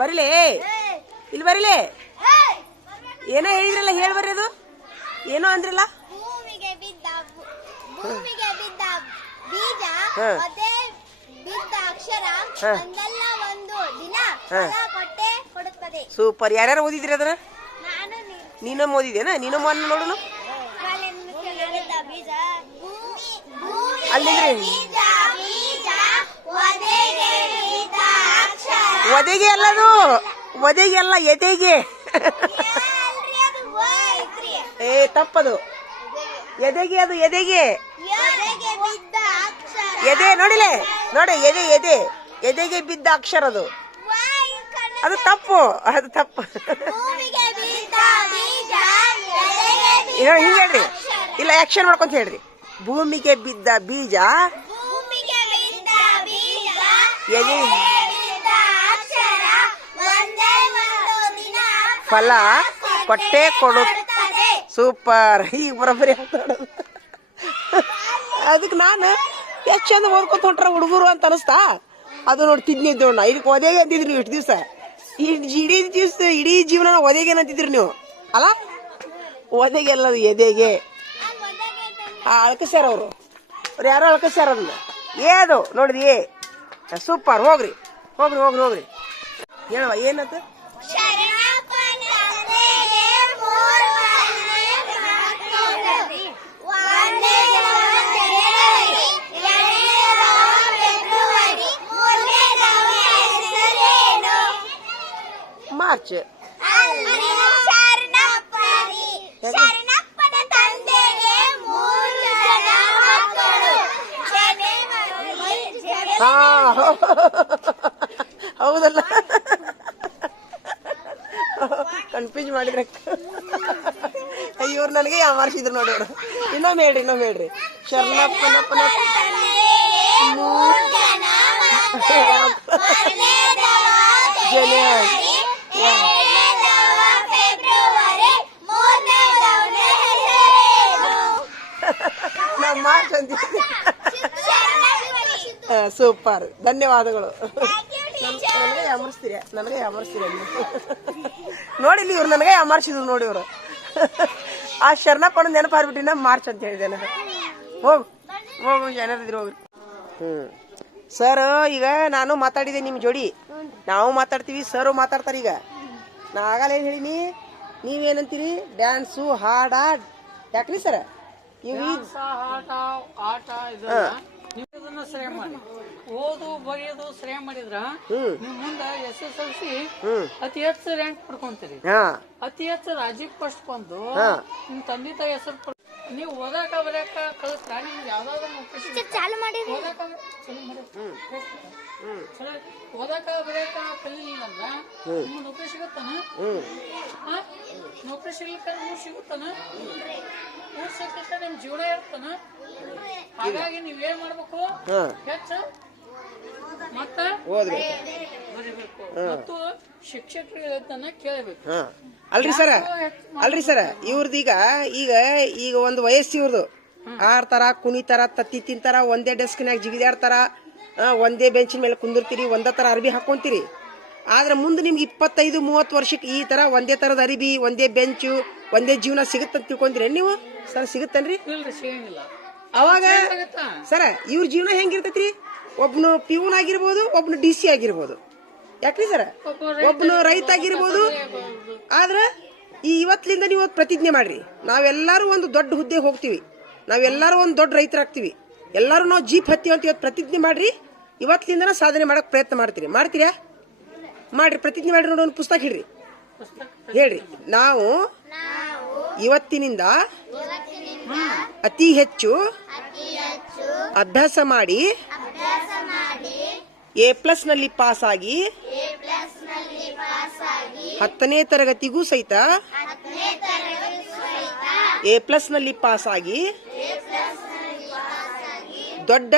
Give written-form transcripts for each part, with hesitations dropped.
ಬರಿಲೇ ಇಲ್ಲಿ ಬರಿಲೇ ಏನೋ ಹೇಳಿದ್ರಲ್ಲ ಹೇಳಿ ಬರ್ರಿ ಅದು ಏನೋ ಅಂದ್ರಲ್ಲ ಭೂಮಿಗೆ ಬಿದ್ದ ಬೀಜ ಅದೇ ಬಿದ್ದ ಅಕ್ಷರ ಒಂದಲ್ಲ ಒಂದು ದಿನ ಕೊಟ್ಟೆ ಕೊಡುತ್ತದೆ. ಸೂಪರ್. ಯಾರ್ಯಾರು ಓದಿದ್ರಿ ಅದನ್ನ? ನಾನು ನೀನೊಮ್ಮೆ ಓದಿದೇನ? ನೀನೊಮ್ಮೆ ಅನ್ನ ನೋಡೋಣ. ಅಲ್ಲಿದ್ರಿ ಒದೆಗೆ ಅಲ್ಲದು, ಒದೆಗೆ ಅಲ್ಲ, ಎದೆಗೆ. ಏ ತಪ್ಪದು, ಎದೆಗೆ, ಅದು ಎದೆಗೆ. ಎದೆ ನೋಡಿಲೆ, ನೋಡಿ ಎದೆ ಎದೆ ಎದೆಗೆ ಬಿದ್ದ ಅಕ್ಷರ ಅದು, ಅದು ತಪ್ಪು, ಅದು ತಪ್ಪು. ಹಿಂಗೆ ಹೇಳ್ರಿ, ಇಲ್ಲ ಆಕ್ಷನ್ ಮಾಡ್ಕೊಂತ ಹೇಳ್ರಿ. ಭೂಮಿಗೆ ಬಿದ್ದ ಬೀಜ ಎದೆ ಫಲ ಕೊಟ್ಟೆ ಕೊಡು. ಸೂಪರ್. ಈಗ ಬರೋಬ್ಬರಿ ಮಾತಾಡೋದು. ಅದಕ್ಕೆ ನಾನು ಎಷ್ಟು ಚಂದ ಓದ್ಕೊತ ಹೊಂಟ್ರ ಹುಡುಗರು ಅಂತ ಅನಿಸ್ತಾ. ಅದು ನೋಡಿ ತಿದ್ನಿದ್ದು ನಾ ಇದಕ್ಕೆ ಒದೆಗೆ ಅಂತಿದ್ರಿ ನೀವು. ಇಷ್ಟು ದಿವಸ ಇಡೀ ಜೀವನ ಒದೆಗೆ ಅಂತಿದ್ರಿ ನೀವು ಅಲ್ಲ. ಒದೆಗೆ ಅಲ್ಲದು, ಎದೆಗೆ. ಅಳ್ಕಸ್ಯಾರ ಅವರು, ಅವ್ರು ಯಾರೋ ಅಳ್ಕಸ್ಯಾರ ಅದನ್ನ. ಏದು ನೋಡ್ರಿ, ಸೂಪರ್. ಹೋಗ್ರಿ ಹೋಗ್ರಿ ಹೋಗ್ರಿ ಹೋಗ್ರಿ ಹೇಳುವ ಏನಂತ. ಮಾರ್ಚ್. ಹಾ ಹೌದಲ್ಲ, ಕನ್ಫ್ಯೂಸ್ ಮಾಡಿದ್ರೆ. ಇವ್ರು ನನಗೆ ಯಾಮಾರಿಸಿದ್ರು ನೋಡಿ ಅವರು. ಇನ್ನೊಮ್ಮೆ ಹೇಳ್ರಿ. ಶರಣಪ್ಪನಪ್ಪನ ಮಾರ್ಚ್ ಅಂತ. ಸೂಪರ್, ಧನ್ಯವಾದಗಳು. ನನಗೆ ಯಾಮರ್ಸ್ತೀರ ನೋಡಿ. ಇವ್ರು ನನಗೆ ಯಾಮಾರಿಸಿದ್ರು ನೋಡಿ ಇವರು. ಆ ಶರಣಪ್ಪನ ನೆನಪು ಹಾರ್ಬಿಟ್ಟಿನ ಮಾರ್ಚ್ ಅಂತ ಹೇಳಿದೆ ನಾನು. ಹೋಗು ಏನಾದ್ರು ಹೋಗ್ರಿ. ಸರ್ ಈಗ ನಾನು ಮಾತಾಡಿದೆ ನಿಮ್ಮ ಜೋಡಿ, ನಾವು ಮಾತಾಡ್ತೀವಿ, ಸರ್ ಮಾತಾಡ್ತಾರೆ. ಈಗ ನಾ ಆಗಲ್ಲ ಏನು ಹೇಳಿನಿ, ನೀವೇನಂತೀರಿ? ಡ್ಯಾನ್ಸು, ಹಾಡ ಯಾಕ್ರಿ ಸರ್? ಶ್ರೇಯ ಮಾಡಿ ಓದು ಬರೆಯೋದು ಶ್ರೇಯ ಮಾಡಿದ್ರ ನಿಮ್ ಮುಂದ SSLC ಅತಿ ಹೆಚ್ಚು ರ್ಯಾಂಕ್ ಪಡ್ಕೊಂತೀರಿ. ಅತಿ ಹೆಚ್ಚು ರಾಜ್ಯಕ್ಕೆ ಫಸ್ಟ್ ಬಂದು ನಿಮ್ ತಂದೆ ತಾಯಿ ಹೆಸರು ನೀವು ಓದಾಕ ಬರೆಯಕ ಕಲಿತ್ರ ನಿಮ್ಗೆ ಯಾವ್ದಾದ್ರು ಓದಾಕ ಬರೆಯಕ ಕಲಿಲಿಲ್ಲ ಅಂದ್ರ ನಿಮ್ಗೆ ನೌಕರಿ ಸಿಗುತ್ತಾನ? ನೌಕರಿ ಸಿಗ್ಲಿಕ್ಕ ನಿಮ್ಗೆ ಸಿಗುತ್ತಾನ? ಊರ್ ಸಿಗ್ಲಿಕ್ಕ ನಿಮ್ ಜೀವನ ಇರ್ತಾನ? ಹಾಗಾಗಿ ನೀವೇನ್ ಮಾಡ್ಬೇಕು? ಹೆಚ್ಚು ಮತ್ತ ಬರೀಬೇಕು ಮತ್ತು ಶಿಕ್ಷಕರನ್ನ ಕೇಳಬೇಕು. ಅಲ್ರಿ ಸರ ಇವ್ರದೀಗ ಈಗ ಒಂದು ವಯಸ್ಸು ಇವ್ರದು. ಆಡ್ತಾರ, ಕುಣಿತಾರ, ತತ್ತಿ ತಿಂತಾರ, ಒಂದೇ ಡೆಸ್ಕ್ನಾಗ ಜಿಗಿದಾಡ್ತಾರ, ಒಂದೇ ಬೆಂಚಿನ ಮೇಲೆ ಕುಂದಿರ್ತೀರಿ, ಒಂದೇ ತರ ಅರ್ಬಿ ಹಾಕೊಂತೀರಿ. ಆದ್ರೆ ಮುಂದೆ ನಿಮ್ಗೆ 25-30 ವರ್ಷಕ್ಕೆ ಈ ತರ ಒಂದೇ ತರದ ಅರಿಬಿ, ಒಂದೇ ಬೆಂಚು, ಒಂದೇ ಜೀವನ ಸಿಗುತ್ತಂತ ತಿಳ್ಕೊಂತೀರಿ ನೀವು ಸರ್? ಸಿಗುತ್ತನ್ರಿ? ಅವಾಗ ಸರ ಇವ್ರ ಜೀವನ ಹೆಂಗಿರ್ತೈತ್ರಿ? ಒಬ್ನು ಪಿಯೂನ್ ಆಗಿರ್ಬೋದು, ಒಬ್ನು DC ಆಗಿರ್ಬೋದು. ಯಾಕ್ರಿ ಸರ? ಒಬ್ನು ರೈತ ಆಗಿರ್ಬೋದು. ಆದ್ರ ಇವತ್ತಿನಿಂದ ನೀವು ಪ್ರತಿಜ್ಞೆ ಮಾಡ್ರಿ, ನಾವೆಲ್ಲರೂ ಒಂದು ದೊಡ್ಡ ಹುದ್ದೆಗೆ ಹೋಗ್ತೀವಿ, ನಾವೆಲ್ಲರೂ ಒಂದು ದೊಡ್ಡ ರೈತರಾಗ್ತೀವಿ, ಎಲ್ಲರೂ ನಾವು ಜೀಪ್ ಹತ್ತೀವಿ ಅಂತ ಇವತ್ತು ಪ್ರತಿಜ್ಞೆ ಮಾಡ್ರಿ. ಇವತ್ತಿನಿಂದ ಸಾಧನೆ ಮಾಡಕ್ ಪ್ರಯತ್ನ ಮಾಡ್ತೀರಾ? ಮಾಡ್ರಿ, ಪ್ರತಿಜ್ಞೆ ಮಾಡ್ರಿ. ನೋಡಿ, ಒಂದು ಪುಸ್ತಕ ಹಿಡ್ರಿ, ಹೇಳ್ರಿ. ನಾವು ಇವತ್ತಿನಿಂದ ಅತಿ ಹೆಚ್ಚು ಅಭ್ಯಾಸ ಮಾಡಿ A+ ನಲ್ಲಿ ಪಾಸ್ ಆಗಿ 10ನೇ ತರಗತಿಗೂ ಸಹಿತ A+ ನಲ್ಲಿ ಪಾಸ್ ಆಗಿ ದೊಡ್ಡ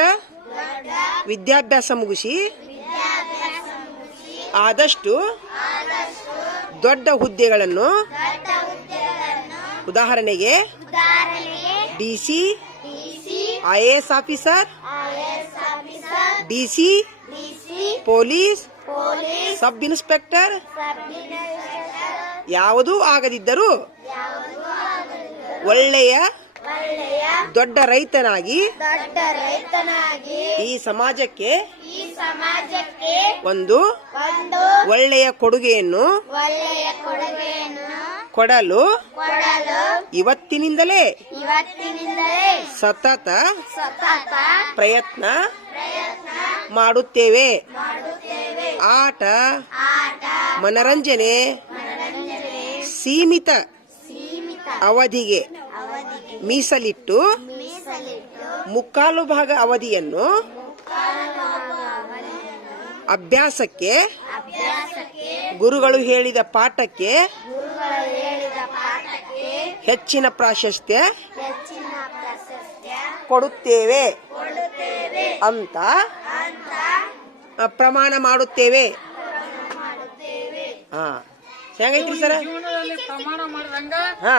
ವಿದ್ಯಾಭ್ಯಾಸ ಮುಗಿಸಿ ಆದಷ್ಟು ದೊಡ್ಡ ಹುದ್ದೆಗಳನ್ನು, ಉದಾಹರಣೆಗೆ DC, IAS officer, DC, police, sub inspector ಯಾವುದೂ ಆಗದಿದ್ದರೂ ಒಳ್ಳೆಯ ದೊಡ್ಡ ರೈತನಾಗಿ ಈ ಸಮಾಜಕ್ಕೆ ಒಂದು ಒಳ್ಳೆಯ ಕೊಡುಗೆಯನ್ನು ಕೊಡಲು ಇವತ್ತಿನಿಂದಲೇ ಸತತ ಪ್ರಯತ್ನ ಮಾಡುತ್ತೇವೆ. ಆಟ ಮನರಂಜನೆ ಸೀಮಿತ ಅವಧಿಗೆ ಮೀಸಲಿಟ್ಟು ಮುಕ್ಕಾಲು ಭಾಗ ಅವಧಿಯನ್ನು ಅಭ್ಯಾಸಕ್ಕೆ, ಗುರುಗಳು ಹೇಳಿದ ಪಾಠಕ್ಕೆ ಹೆಚ್ಚಿನ ಪ್ರಾಶಸ್ತ್ಯ ಕೊಡುತ್ತೇವೆ ಅಂತ ಪ್ರಮಾಣ ಮಾಡುತ್ತೇವೆ. ಹಾ, ಹೆಂಗೈತ್ರಿ ಸರ್? ಜೀವನದಲ್ಲಿ ಪ್ರಮಾಣ ಮಾಡಿದಂಗ ಹಾ,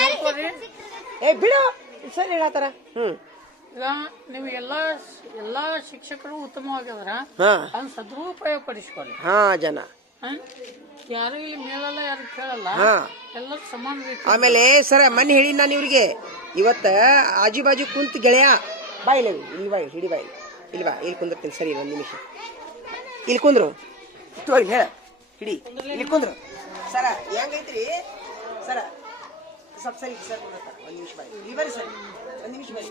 ನೋಡ್ಕೊರಿ. ಏ ಬಿಡು ಸರ್ ಹೇಳತ್ತಾರ. ಈಗ ನೀವು ಎಲ್ಲಾ ಶಿಕ್ಷಕರು ಉತ್ತಮವಾಗಿದ್ರ ಹಾ ಅದನ್ನ ಸದುಪಯೋಗ ಪಡಿಸ್ಕೊಳ್ಳಿ. ಹಾ ಜನ ಯಾರು ಇಲ್ಲಿ ಮೇಲಲ್ಲ, ಯಾರು ಕೇಳಲ್ಲ, ಹಾ. ಎಲ್ಲರೂ ಸಮಾನ ರೀತಿ. ಆಮೇಲೆ ಸರ ಮನೆ ಹೇಳಿ ನಾನು ಇವ್ರಿಗೆ ಇವತ್ತ ಆಜು ಬಾಜು ಕುಂತ ಗೆಳೆಯ ಬಾ ಇಲ್ಲ ಇಲ್ಲಿ ಬಾ, ಹಿಡಿ ಬಾ ಇಲ್ಲಿ ಬಾ, ಇಲ್ಲಿ ಕುಂದಿರ್ತೀನಿ ಸರಿ ಒಂದು ನಿಮಿಷ. ಇಲ್ಲಿ ಕುಂದ್ರು ಹೇಳ ಹಿಡಿ, ಇಲ್ಲಿ ಕುಂದ್ರು. ಸರ ಹೆಂಗೈತ್ರಿ ಸರ? ಸ್ವಲ್ಪ ಸರಿ ಸರ್, ಒಂದು ನಿಮಿಷ ಬಾಯಿ ಇಲ್ಲಿ ಬರ್ರಿ ಸರ್, ಒಂದು ನಿಮಿಷ ಬರ್ರಿ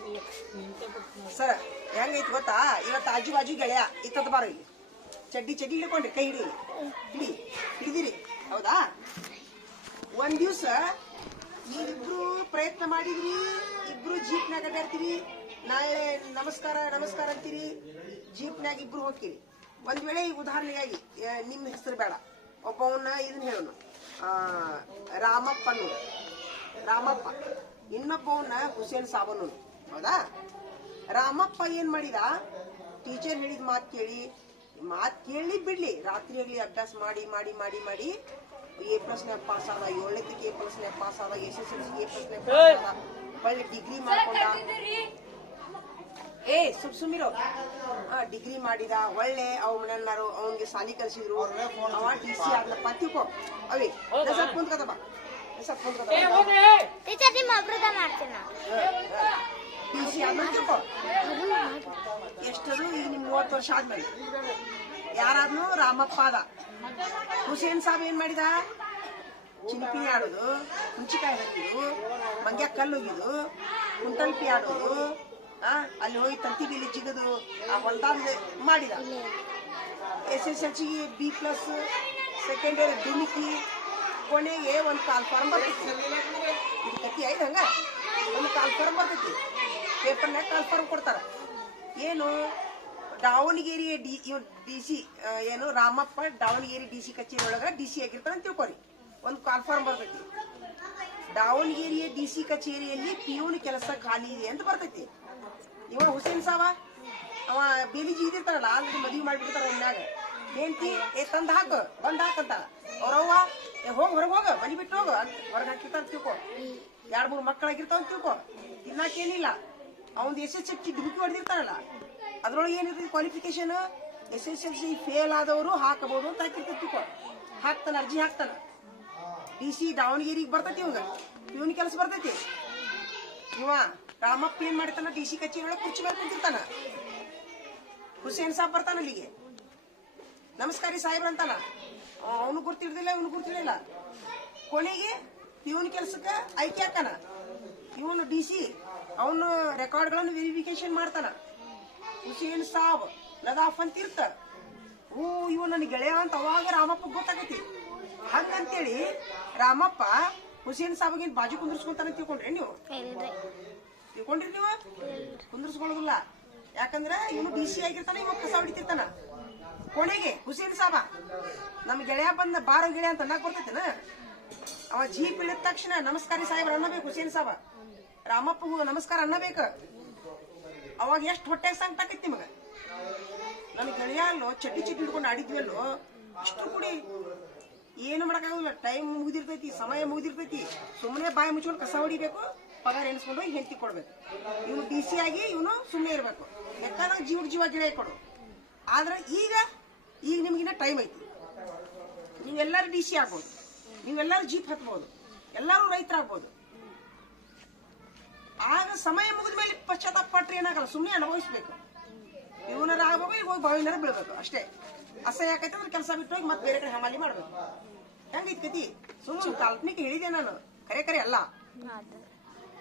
ಸರ. ಹೆಂಗೈತಿ ಗೊತ್ತಾ? ಇವತ್ತು ಆಜು ಬಾಜು ಗೆಳೆಯ ಇತ್ತದ ಬಾರ ಇಲ್ಲಿ ಚಡ್ಡಿ ಹಿಡ್ಕೊಂಡ್ರಿ, ಕೈ ಹಿಡಿದಿರಿ ಹೌದಾ? ಒಂದ್ ದಿವ್ಸ ನೀವಿಬ್ರು ಪ್ರಯತ್ನ ಮಾಡಿದ್ರಿ, ಇಬ್ರು ಜೀಪ್ನಾಗ ಅಡ್ಡಾಡ್ತೀರಿ, ನಾಳೆ ನಮಸ್ಕಾರ ಅಂತೀರಿ, ಜೀಪ್ನಾಗ ಇಬ್ರು ಹೋಗ್ತೀರಿ. ಒಂದ್ ವೇಳೆ ಈಗ ಉದಾಹರಣೆಗಾಗಿ ನಿಮ್ಮ ಹೆಸರು ಬೇಡ, ಒಬ್ಬವನ್ನ ಇದನ್ನ ಹೇಳೋಣ, ರಾಮಪ್ಪ, ಇನ್ನೊಬ್ಬವನ್ನ ಹುಸೇನ್ ಸಾಬನು, ಹೌದಾ? ರಾಮಪ್ಪ ಏನ್ ಮಾಡಿದ? ಟೀಚರ್ ಹೇಳಿದ ಮಾತ್ ಕೇಳಿ ಬಿಡ್ಲಿ, ರಾತ್ರಿ ಆಗ್ಲಿ ಅಭ್ಯಾಸ ಮಾಡಿ ಮಾಡಿ ಮಾಡಿ ಮಾಡಿ A+ ಪಾಸ್ ಆದ, 7ನೇದಕ್ಕೆ A+ ಪಾಸ್ ಆದ, SSLC A+ ಪಾಸ್ ಆದ, ಒಳ್ಳೆ ಡಿಗ್ರಿ ಮಾಡ್ಕೊಂಡ. ಸುಮ್ಮಿರೋ, ಡಿಗ್ರಿ ಮಾಡಿದ, ಒಳ್ಳೆ ಅವ್ ಮನೆಯನ್ನಾರು ಅವನ್ಗೆ ಸಾಲಿ ಕಲಿಸಿದ್ರು, ಅವ DC ಆದ್ಲಪ್ಪ ತಿಳ್ಕೊ. ಅವೇ ಸ್ವಲ್ಪ ಕುಂತ್ಕದಪ್ಪ, ಸ್ವಲ್ಪ ಕುಂತ್ಕದ DC ಆದ್ಮೇಲೆ ತಿಳ್ಕೊ. ಎಷ್ಟದು ಈಗ ನಿಮ್ 30 ವರ್ಷ ಆದ್ಮೇಲೆ ಯಾರಾದ್ನು ರಾಮಪ್ಪ ಆದ. ಹುಸೇನ್ ಸಾಬ್ ಏನ್ ಮಾಡಿದ? ಚಿನ್ಪಿ ಆಡೋದು, ಹುಂಚಿಕಾಯಿ ಹಾಕಿದು, ಮಂಗ್ಯ ಕಲ್ಲು ಹೋಗಿದು, ಕುಂಟಲ್ಪಿ ಆಡೋದು, ಅಲ್ಲಿ ಹೋಗಿ ತಂತಿ ಬೀಲಿ ಜಿಗದು ಆ ಹೊಲ್ದಾಂದ ಮಾಡಿದ. SSLC B+, ಸೆಕೆಂಡ್ ಇಯರ್ ಡುಮಿಕಿ, ಕೊನೆಗೆ ಒಂದು ಕಾಲ್ಫಾರ್ಮ್ ಬರ್ತೈತಿ. ಕತ್ತಿ ಐದು ಹಂಗ ಒಂದು ಕಾಲ್ಫಾರ್ಮ್ ಬರ್ತೈತಿ, ಪೇಪರ್ನಾಗ ಕಾಲ್ಫಾರ್ಮ್ ಕೊಡ್ತಾರ. ಏನು ದಾವಣಗೆರೆ DC ಏನು ರಾಮಪ್ಪ ದಾವಣಗೆರೆ DC ಕಚೇರಿ ಒಳಗ DC ಆಗಿರ್ತಾರ ಅಂತ ತಿಳ್ಕೊರಿ. ಒಂದು ಕಾಲ್ಫಾರ್ಮ್ ಬರ್ತೈತಿ, ದಾವಣಗೆರೆಯ DC ಕಚೇರಿಯಲ್ಲಿ ಪಿಯೂನ್ ಕೆಲಸ ಖಾಲಿ ಇದೆ ಅಂತ ಬರ್ತೈತಿ. ಇವ ಹುಸೇನ್ ಸಾಬ ಅವ ಬೇಲಿ ಜಿಗಿದಿರ್ತಾರಲ್ಲ, ಆಲ್ರೆಡಿ ಮದುವೆ ಮಾಡ್ಬಿಡ್ತಾರ. ಒಮ್ಮ್ಯಾಗ ಹೆಂಡತಿ ತಂದ್ ಬಂದ್ ಹಾಕಂತ ಅವ್ರವ್ವ ಹೊರಗೆ ಹೋಗ, ಮನಿ ಬಿಟ್ಟು ಹೋಗ ಅಂತ ಹೊರಗೆ ಹಾಕಿರ್ತಾರ ತಿಳ್ಕೊ. 2-3 ಮಕ್ಕಳಾಗಿರ್ತಾವ ಅಂತ ತಿಳ್ಕೊ. ತಿನ್ನಾಕೇನಿಲ್ಲ, ಅವನ್ SSLC ಡುಮಿಕಿ ಹೊಡೆದಿರ್ತಾರಲ್ಲ, ಅದ್ರೊಳಗೆ ಏನಿರ್ತೈತಿ ಕ್ವಾಲಿಫಿಕೇಶನ್, SSLC ಫೇಲ್ ಆದವರು ಹಾಕಬಹುದು ಅಂತ ಹಾಕಿರ್ತೈತಿ. ಹಾಕ್ತಾನ, ಅರ್ಜಿ ಹಾಕ್ತಾನ. DC ದಾವಣಗೆರೆಗೆ ಬರ್ತೈತಿ, ಇವಂಗ ಇವನ್ ಕೆಲಸ ಬರ್ತೈತಿ. ಇವ ರಾಮಪ್ಪ ಏನ್ ಮಾಡ್ತಾನ? DC ಕಚೇರಿ ಒಳಗೆ ಕುರ್ಚಿ ಮೇಲೆ ಕುಂತಿರ್ತಾನ. ಹುಸೇನ್ ಸಾಬ್ ಬರ್ತಾನ ಅಲ್ಲಿಗೆ, ನಮಸ್ಕಾರಿ ಸಾಹೇಬ್ರ ಅಂತಾನ. ಅವನು ಗುರ್ತಿಡ್ದಿಲ್ಲ, ಇವನು ಗುರ್ತಿಡಿಲ್ಲ. ಕೊನೆಗೆ ಇವನ್ ಕೆಲ್ಸಕ್ಕ ಆಯ್ಕೆ ಹಾಕಾನ. ಇವನು DC ಅವನು ರೆಕಾರ್ಡ್ಗಳನ್ನು ವೆರಿಫಿಕೇಶನ್ ಮಾಡ್ತಾನ. ಹುಸೇನ್ ಸಾಬ್ ಲದಾಫ್ ಅಂತ ಇರ್ತ. ಇವ ನನ್ನ ಗೆಳೆಯ ಅಂತ ಅವಾಗ ರಾಮಪ್ಪ ಗೊತ್ತಾಗೈತಿ. ಹಂಗಂತೇಳಿ ರಾಮಪ್ಪ ಹುಸೇನ್ ಸಾಬ್ಗಿನ್ ಬಾಜು ಕುಂದ್ರಸ್ಕೊಂತಾನ ತಿಳ್ಕೊಂಡ್ರಿ ನೀವು? ತಿಳ್ಕೊಂಡ್ರಿ ನೀವು? ಕುಂದ್ರಸ್ಕೊಳ್ಳೋದಿಲ್ಲ. ಯಾಕಂದ್ರ ಇವನು DC ಆಗಿರ್ತಾನ, ಇವ ಕಸ ಹೊಡಿತಿರ್ತಾನ. ಕೊನೆಗೆ ಹುಸೇನ್ ಸಾಬ ನಮ್ ಗೆಳೆಯ ಬಂದ ಬಾರೋ ಗೆಳೆಯ ಅಂತ ಅನ್ನಕ್ ಬರ್ತೈತಿನ? ಅವ ಜೀಪ್ ಇಳಿದ ತಕ್ಷಣ ನಮಸ್ಕಾರಿ ಸಾಹೇಬ್ರ ಅನ್ನಬೇಕು ಹುಸೇನ್ ಸಾಬ. ರಾಮಪ್ಪಗೂ ನಮಸ್ಕಾರ ಅನ್ನಬೇಕು. ಅವಾಗ ಎಷ್ಟು ಹೊಟ್ಟೆಗೆ ಸಂಕಟ ಆಕೈತಿ ನಿಮಗ? ನನ್ ಗೆಳೆಯ ಅಲ್ಲೋ ಚಡ್ಡಿ ಹಿಡ್ಕೊಂಡು ಆಡಿದ್ವಲ್ಲೋ, ಇಷ್ಟು ಕೂಡಿ ಏನು ಮಾಡಕ್ಕಾಗಲ್ಲ. ಟೈಮ್ ಮುಗಿದಿರ್ತೈತಿ, ಸಮಯ ಮುಗಿದಿರ್ತೈತಿ. ಸುಮ್ಮನೆ ಬಾಯಿ ಮುಚ್ಕೊಂಡು ಕಸ ಹೊಡಿಬೇಕು, ಪಗಾರ ಎಣಿಸ್ಕೊಂಡು ಹೆಂಡತಿ ಕೊಡ್ಬೇಕು. ಇವನು DC ಆಗಿ ಇವನು ಸುಮ್ಮನೆ ಇರ್ಬೇಕು. ಲೆಕ್ಕದಾಗ ಜೀವ ಗಿಡ ಕೊಡು. ಆದ್ರೆ ಈಗ ಈಗ ನಿಮಗಿನ್ನ ಟೈಮ್ ಐತಿ. ನೀವೆಲ್ಲರೂ DC ಆಗ್ಬೋದು, ನೀವೆಲ್ಲರೂ ಜೀಪ್ ಹತ್ಬೋದು, ಎಲ್ಲರೂ ರೈತರಾಗ್ಬೋದು. ಆಗ ಸಮಯ ಮುಗಿದ ಮೇಲೆ ಪಶ್ಚಾತ್ತಾಪ ಪಟ್ರೆ ಏನಾಗಲ್ಲ, ಸುಮ್ಮನೆ ಅನುಭವಿಸ್ಬೇಕು. ಇವನಾರ ಆಗ್ಬೇಕು, ಈಗ ಹೋಗಿ ಬಾವಿನಾರ ಬೀಳ್ಬೇಕು ಅಷ್ಟೇ. ಅಸಹ್ಯ ಆಕೈತೆ ಅಂದ್ರೆ ಕೆಲಸ ಬಿಟ್ಟು ಹೋಗಿ ಮತ್ತೆ ಬೇರೆ ಕಡೆ ಹಮಾಲಿ ಮಾಡ್ಬೇಕು. ಹೆಂಗೈತಿ ಕತಿ? ಸುಮ್ಮನೆ ಕಾಲ್ಪನಿಕ ಹೇಳಿದೆ ನಾನು, ಕರೆ ಅಲ್ಲ.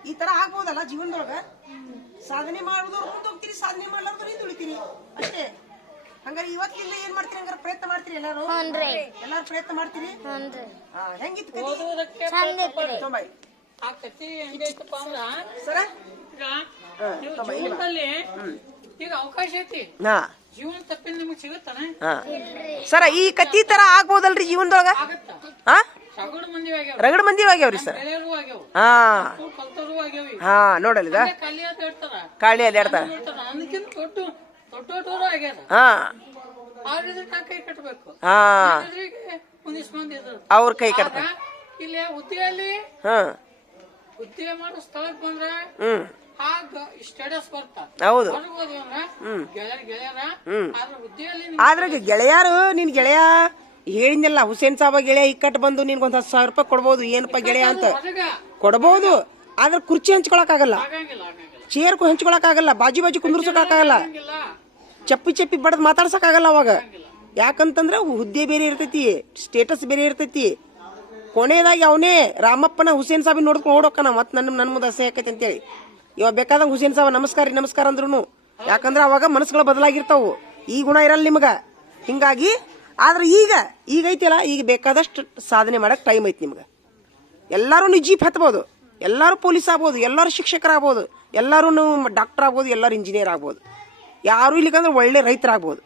ಈ ತರ ಆಗ್ಬೋದಲ್ಲ ಜೀವನದೊಳಗ. ಸಾಧನೆ ಮಾಡೋದವ್ರು ಮುಂದೆ ಹೋಗ್ತೀರಿ, ಸಾಧನೆ ಮಾಡ್ಲಾರ್ದವ್ರು ಹಿಂದೆ ಉಳಿತೀರಿ ಅಷ್ಟೇ. ಹಂಗಾರೆ ಇವತ್ತಿಂದ ಏನ್ ಮಾಡ್ತೀರಿ? ಹಂಗಾರೆ ಪ್ರಯತ್ನ ಮಾಡ್ತೀರಿ ಎಲ್ಲಾರು? ಎಲ್ಲಾರು ಪ್ರಯತ್ನ ಮಾಡ್ತೀರಿ? ಹೆಂಗಿತ್ತು ಕತಿ? ತೊಂಬೈ ಆ ಕತಿ ಹೆಂಗೈತಪ್ಪ ಅಂದ್ರ ಸರ ನೀವು ಜೀವನದಲ್ಲಿ ಈಗ ಅವಕಾಶ ಐತಿ, ಜೀವನ ತಪ್ಪಿನ ನಿಮಗ್ ಸಿಗುತ್ತಾನೆ ಸರ. ಈ ಕತಿ ತರ ಆಗ್ಬೋದಲ್ರಿ ಜೀವನದೊಳಗ? ರಗಡ ಮಂದಿ ಆಗ್ಯಾವ, ರಗಡ ಮಂದಿ ಆಗ್ಯಾವ್ರಿ ಸರ್. ಗೆಳೆಯರು ಆಗ್ಯಾವ, ಕಲ್ತರು ಆಗ್ಯಾವ. ನೋಡಲ್ಲ ಖಾಲಿ ಅಂತ ಹೇಳ್ತಾರ, ಕಾಳಿ ಅಲ್ಲಿ ಹೇಳ್ತಾರ. ಅದಕ್ಕಿಂತ ದೊಡ್ಡವರು ಆಗ್ಯಾರ. ಅವ್ರ ಕೈ ಕಟ್ಟಬೇಕು. ಒಂದಿಷ್ಟು ಮಂದಿ ಇದ್ರು ಅವ್ರ ಕೈ ಕಟ್ತಾರ. ಇಲ್ಲಿ ಉದ್ಯೋಗಲ್ಲಿ ಉದ್ಯೋಗ ಮಾಡೋ ಸ್ಥಳಕ್ ಬಂದ್ರ ಆಗ ಸ್ಟೇಟಸ್ ಬರ್ತಾ. ಹೌದು. ಆದ್ರೆ ಗೆಳೆಯರು, ನಿನ್ ಗೆಳೆಯ ಹೇಳಿದ್ನಲ್ಲ, ಹುಸೇನ್ ಸಾಬ ಗೆಳೆಯ ಇಕ್ಕಟ್ಟು ಬಂದು ನಿನ್ಗೊಂದ್ 10,000 ರೂಪಾಯಿ ಕೊಡ್ಬೋದು, ಏನಪ್ಪ ಗೆಳೆಯ ಅಂತ ಕೊಡ್ಬೋದು. ಆದ್ರೆ ಕುರ್ಚಿ ಹಂಚ್ಕೊಳಕ್ ಆಗಲ್ಲ, ಚೇರ್ ಹಂಚ್ಕೊಳಕ್ ಆಗಲ್ಲ, ಬಾಜು ಕುಂದ್ರಸಕ್ ಆಗಲ್ಲ, ಚಪ್ಪಿ ಬಡದ್ ಮಾತಾಡ್ಸಕ್ ಆಗಲ್ಲ ಅವಾಗ. ಯಾಕಂತಂದ್ರ ಹುದ್ದೆ ಬೇರೆ ಇರ್ತೈತಿ, ಸ್ಟೇಟಸ್ ಬೇರೆ ಇರ್ತೈತಿ. ಕೊನೆಯದಾಗಿ ಅವನೇ ರಾಮಪ್ಪನ ಹುಸೇನ್ ಸಾಬಿ ನೋಡ್ಕೊಂಡು ಓಡೋಕನ ಮತ್ ನನ್ ಮುಂದೆ ಅಸಹ್ಯ ಆಕೈತಿ ಅಂತೇಳಿ. ಇವಾಗ ಬೇಕಾದಂಗ ಹುಸೇನ್ ಸಾಬ ನಮಸ್ಕಾರ ಅಂದ್ರು. ಯಾಕಂದ್ರ ಅವಾಗ ಮನಸ್ಸುಗಳು ಬದಲಾಗಿರ್ತಾವು, ಈ ಗುಣ ಇರಲ್ಲ ನಿಮ್ಗ. ಹಿಂಗಾಗಿ ಆದ್ರೆ ಈಗ ಐತಿಲ್ಲ, ಈಗ ಬೇಕಾದಷ್ಟು ಸಾಧನೆ ಮಾಡಕ್ ಟೈಮ್ ಐತಿ ನಿಮ್ಗ. ಎಲ್ಲಾರು ನೀವು ಜೀಪ್ ಹತ್ಬೋದು, ಎಲ್ಲಾರು ಪೊಲೀಸ್ ಆಗ್ಬೋದು, ಎಲ್ಲಾರು ಶಿಕ್ಷಕರಾಗ್ಬೋದು, ಎಲ್ಲಾರು ನೀವು ಡಾಕ್ಟರ್ ಆಗ್ಬೋದು, ಎಲ್ಲಾರು ಇಂಜಿನಿಯರ್ ಆಗ್ಬೋದು. ಯಾರು ಇಲ್ಲಿಗಂದ್ರೆ ಒಳ್ಳೆ ರೈತರಾಗ್ಬೋದು.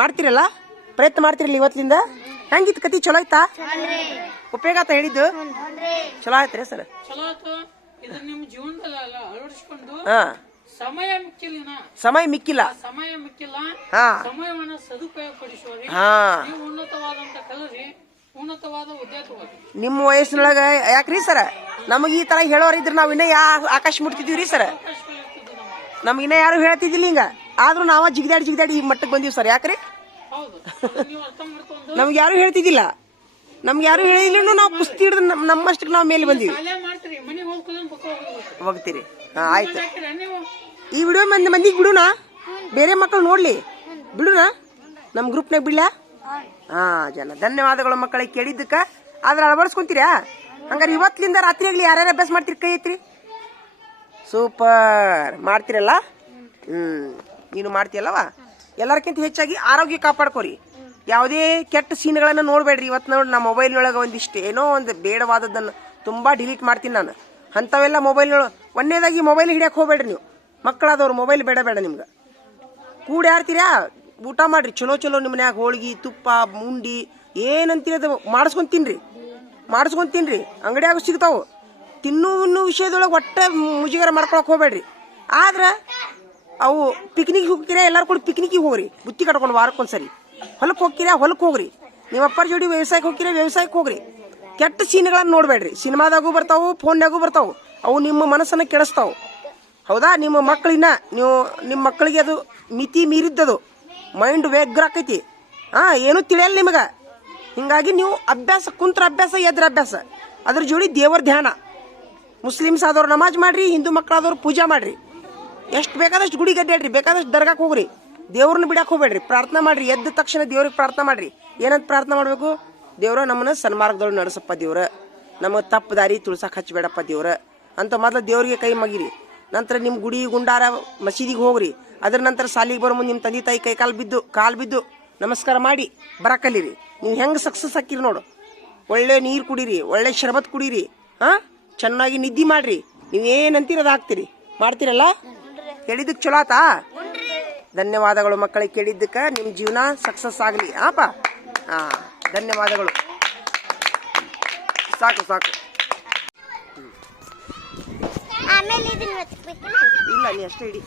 ಮಾಡ್ತಿರಲ್ಲ, ಪ್ರಯತ್ನ ಮಾಡ್ತಿರಲ್ಲ ಇವತ್ತಿಂದ. ಹೆಂಗಿತ್ತು ಕತಿ? ಚಲೋ ಆಯ್ತಾ? ಉಪಯೋಗ ಆತ ಹೇಳಿದ್ದು? ಚಲೋ ಆಯ್ತ್ರಿ ಸರ್? ಚಲೋ ಆಯ್ತು. ಇದು ನಿಮ್ ಜೀವನದಲ್ಲಿ ಅಳವಡಿಸ್ಕೊಂಡು ಸಮಯ ಮಿಕ್ಕಿಲ್ಲ, ಸಮಯವನ್ನು ಸದುಪಯೋಗ ಪಡಿಸುವಲ್ಲಿ ನೀವು ಉನ್ನತವಾದಂತ ಕಲರಿ, ಉನ್ನತವಾದ ಹುದ್ದೆ ತಗೋರಿ. ನಿಮ್ಮ ವಯಸ್ಸಿನೊಳಗ ಯಾಕ್ರಿ ಸರ ನಮಗ್ ಈ ತರ ಹೇಳೋರ್ ಇದ್ರ ನಾವ್ ಇನ್ನ ಆಕಾಶ ಮುಟ್ತಿದೀವ್ರಿ ಸರ್. ನಮ್ಗಿನ್ನ ಯಾರು ಹೇಳ್ತಿದ್ದಿಲ್ಲ ಹಿಂಗ, ಆದ್ರೂ ನಾವ ಜಿಗಿದಾಡಿ ಈ ಮಟ್ಟಕ್ಕೆ ಬಂದೀವಿ ಸರ್. ಯಾಕ್ರಿ? ನಮ್ಗೆ ಯಾರು ಹೇಳ್ತಿದ್ದಿಲ್ಲ, ನಮ್ಗೆ ಯಾರು ಹೇಳಿಲ್ಲ. ನಾವು ಕುಸ್ತಿ ಹಿಡಿದು ನಮ್ಮಷ್ಟಕ್ಕೆ ನಾವು ಮೇಲೆ ಬಂದೀವಿ. ಹೋಗ್ತೀರಿ? ಆಯ್ತು. ಈ ವಿಡಿಯೋ ಮಂದಿಗೆ ಬಿಡುನ, ಬೇರೆ ಮಕ್ಕಳು ನೋಡ್ಲಿ, ಬಿಡುನ, ನಮ್ ಗ್ರೂಪ್ನಾಗ ಬಿಡ್ಲ. ಧನ್ಯವಾದಗಳು ಮಕ್ಕಳಿಗೆ ಕೇಳಿದ್ದಕ್ಕ. ಆದ್ರೆ ಅಳವಡಿಸ್ಕೊಂತೀರಾ? ಹಂಗಾರೆ ಇವತ್ತಿಂದ ರಾತ್ರಿ ಆಗ್ಲಿ ಯಾರ್ಯಾರು ಅಭ್ಯಾಸ ಮಾಡ್ತೀರಿ? ಕೈ ಐತ್ರಿ. ಸೂಪರ್ ಮಾಡ್ತೀರಲ್ಲ. ನೀನು ಮಾಡ್ತೀಯಲ್ಲವ. ಎಲ್ಲರಿಗಿಂತ ಹೆಚ್ಚಾಗಿ ಆರೋಗ್ಯ ಕಾಪಾಡ್ಕೋರಿ. ಯಾವುದೇ ಕೆಟ್ಟ ಸೀನ್ಗಳನ್ನ ನೋಡ್ಬೇಡ್ರಿ. ಇವತ್ತು ನೋಡಿ ನಾ ಮೊಬೈಲ್ನೊಳಗೆ ಒಂದಿಷ್ಟು ಏನೋ ಒಂದು ಬೇಡವಾದದ್ದನ್ನು ತುಂಬಾ ಡಿಲೀಟ್ ಮಾಡ್ತೀನಿ ನಾನು. ಅಂಥವೆಲ್ಲ ಮೊಬೈಲ್ನೊಳಗೆ ಒಂದೇದಾಗಿ ಮೊಬೈಲ್ ಹಿಡಿಯಕ್ಕೆ ಹೋಗ್ಬೇಡ್ರಿ ನೀವು. ಮಕ್ಕಳಾದವ್ರು ಮೊಬೈಲ್ ಬೇಡ ನಿಮ್ಗೆ. ಕೂಡಿ ಆಡ್ತೀರಾ? ಊಟ ಮಾಡ್ರಿ, ಚಲೋ ನಿಮ್ಮ ಮನ್ಯಾಗ ಹೋಳ್ಗಿ, ತುಪ್ಪ, ಮುಂಡಿ ಏನಂತೀರಿ ಅದು ಮಾಡಿಸ್ಕೊಂಡ್ ತಿನ್ರಿ. ಅಂಗಡಿಯಾಗ ಸಿಗ್ತಾವು. ತಿನ್ನೋ ವಿಷಯದೊಳಗೆ ಒಟ್ಟೆ ಮುಜುಗರ ಮಾಡ್ಕೊಳಕ್ ಹೋಗ್ಬೇಡ್ರಿ. ಆದ್ರೆ ಅವು ಪಿಕ್ನಿಕ್ ಹೋಗ್ತೀರಾ? ಎಲ್ಲಾರು ಕೂಡ ಪಿಕ್ನಿಕ್ಗೆ ಹೋಗ್ರಿ, ಬುತ್ತಿ ಕಟ್ಕೊಂಡು ವಾರಕ್ಕೊಂದ್ಸರಿ. ಹೊಲಕ್ಕೆ ಹೋಗ್ತೀರಾ? ಹೊಲಕ್ಕೆ ಹೋಗ್ರಿ. ನಿಮ್ಮ ಅಪ್ಪರ ಜೋಡಿ ವ್ಯವಸಾಯಕ್ಕೆ ಹೋಗ್ತೀರಾ? ವ್ಯವಸಾಯಕ್ಕೆ ಹೋಗ್ರಿ. ಕೆಟ್ಟ ಸೀನ್ಗಳನ್ನ ನೋಡ್ಬೇಡ್ರಿ. ಸಿನಿಮಾದಾಗೂ ಬರ್ತಾವು, ಫೋನ್ಯಾಗೂ ಬರ್ತಾವು. ಅವು ನಿಮ್ಮ ಮನಸ್ಸನ್ನ ಕೆಡಿಸ್ತಾವು. ಹೌದಾ? ನಿಮ್ಮ ಮಕ್ಕಳಿನ ನಿಮ್ಮ ಮಕ್ಕಳಿಗೆ ಅದು ಮಿತಿ ಮೀರಿದ್ದದು. ಮೈಂಡ್ ವ್ಯಗ್ರ ಆಕೈತಿ. ಏನೂ ತಿಳಿಯಲ್ಲ ನಿಮಗ. ಹಿಂಗಾಗಿ ನೀವು ಅಭ್ಯಾಸ, ಕುಂತ್ರ ಅಭ್ಯಾಸ, ಎದ್ರ ಅಭ್ಯಾಸ, ಅದ್ರ ಜೋಡಿ ದೇವರ ಧ್ಯಾನ. ಮುಸ್ಲಿಮ್ಸ್ ಆದವ್ರು ನಮಾಜ್ ಮಾಡ್ರಿ, ಹಿಂದೂ ಮಕ್ಕಳಾದವ್ರು ಪೂಜಾ ಮಾಡ್ರಿ. ಎಷ್ಟು ಬೇಕಾದಷ್ಟು ಗುಡಿ ಗಡ್ಡಾಡ್ರಿ, ಬೇಕಾದಷ್ಟು ದರ್ಗಾಕ್ಕೆ ಹೋಗ್ರಿ. ದೇವ್ರನ್ನ ಬಿಡಕ್ಕೆ ಹೋಗ್ಬೇಡ್ರಿ. ಪ್ರಾರ್ಥನೆ ಮಾಡ್ರಿ. ಎದ್ದ ತಕ್ಷಣ ದೇವ್ರಿಗೆ ಪ್ರಾರ್ಥನೆ ಮಾಡ್ರಿ. ಏನಂತ ಪ್ರಾರ್ಥನೆ ಮಾಡ್ಬೇಕು? ದೇವ್ರ ನಮ್ಮನ್ನ ಸನ್ಮಾರ್ಗದೊಳಗೆ ನಡೆಸಪ್ಪ ದೇವ್ರ, ನಮಗೆ ತಪ್ಪು ದಾರಿ ತುಳ್ಸಕ್ಕೆ ಹಚ್ಚಬೇಡಪ್ಪ ದೇವ್ರ ಅಂತ ಮೊದಲು ದೇವ್ರಿಗೆ ಕೈ ಮಗಿರಿ. ನಂತರ ನಿಮ್ಮ ಗುಡಿ ಗುಂಡಾರ ಮಸೀದಿಗೆ ಹೋಗ್ರಿ. ಅದ್ರ ನಂತರ ಸಾಲಿಗೆ ಬರೋ ಮುಂದೆ ನಿಮ್ಮ ತಂದೆ ತಾಯಿ ಕೈ ಕಾಲು ಬಿದ್ದು ನಮಸ್ಕಾರ ಮಾಡಿ ಬರಕಲ್ಲಿರಿ. ನೀವು ಹೆಂಗೆ ಸಕ್ಸಸ್ ಹಾಕಿರಿ ನೋಡು. ಒಳ್ಳೆ ನೀರು ಕುಡೀರಿ, ಒಳ್ಳೆ ಶರಬತ್ ಕುಡೀರಿ, ಚೆನ್ನಾಗಿ ನಿದ್ದೆ ಮಾಡ್ರಿ. ನೀವೇನಂತೀರಿ ಅದು ಹಾಕ್ತೀರಿ. ಮಾಡ್ತೀರಲ್ಲ? ಹೇಳಿದ್ದಕ್ಕೆ ಚಲೋ ಆತಾ? ಧನ್ಯವಾದಗಳು ಮಕ್ಕಳಿಗೆ ಕೇಳಿದ್ದಕ್ಕೆ. ನಿಮ್ಮ ಜೀವನ ಸಕ್ಸಸ್ ಆಗಲಿ. ಧನ್ಯವಾದಗಳು. ಸಾಕು ಇಲ್ಲ, ನೀ ಅಷ್ಟೇ ಇಡಿ.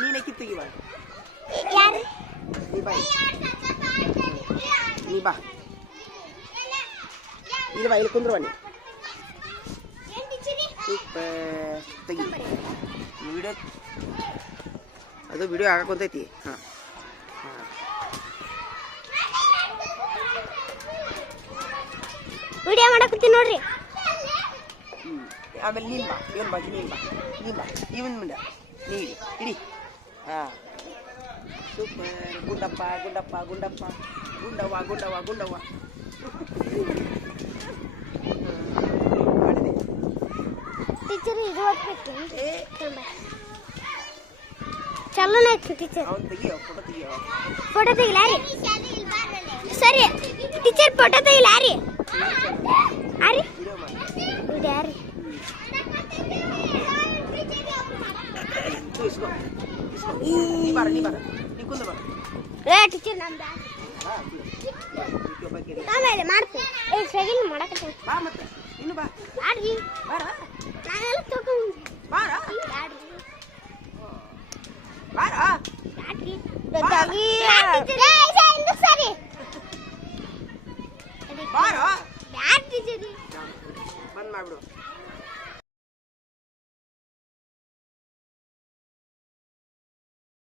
ನೀನೇ ಕಿತ್ತಿಗೆ ಬಾ. ನೀ ಬಾ ಇಲ್ಲಿ ಕುಂದ್ರುವ. ನೀ ತೆಗಿ ವಿಡಿಯೋ ಅದು ವಿಡಿಯೋ ಹಾಕೊಂತೈತಿ. ಹಾಂ ವಿಡಿಯೋ ಮಾಡಕತ್ತೀನಿ ನೋಡ್ರಿ. ಆಮೇಲೆ ನೀನು ಬಾ, ಇವನ್ ಬಾಜು ನೀನು ಬಾ ಇವನ್ ಮುಂದ ನೀ ಇಡಿ. ಹಾಂ ಸೂಪರ್. ಗುಂಡಪ್ಪ ಗುಂಡವ್ವ ಮಾಡಿದೆ. ಟೀಚರ್ ಇದು ಓದ್ಬೇಕು ಚಲೋನೇ ಆಯ್ತು ಟೀಚರ್. ಅವ್ನು ತೆಗಿಯೋ ಫೋಟೋ ತೆಗಿಲಾರಿ. ಸರಿ ಟೀಚರ್ ಫೋಟೋ ತೆಗಿಲಾರಿ. ಆರಿ ಇದು ಯಾರಿ ನೀ ಬಾರ ನೀ ಕುಂದ ಬಾರ. ಟೀಚರ್ ನಮ್ದು ಆಮೇಲೆ ಮಾಡ್ತೀನಿ. ಸೆಕೆಂಡ್ ಮಾಡಕತ್ತೀನಿ. ಬಾ ಮತ್ತೆ ಇನ್ನು ಬಾ ಆಡ್ರಿ ಬಾರ ನಾನೆಲ್ಲ ತಗೊಂಡು ಬಾರ ಆಡ್ರಿ ಬಾರ ಆಡ್ರಿ ಸರಿ ಬಾರ ಬ್ಯಾಡ್ ಟೀಚರ್ ಬಂದ್ ಮಾಡ್ಬಿಡು.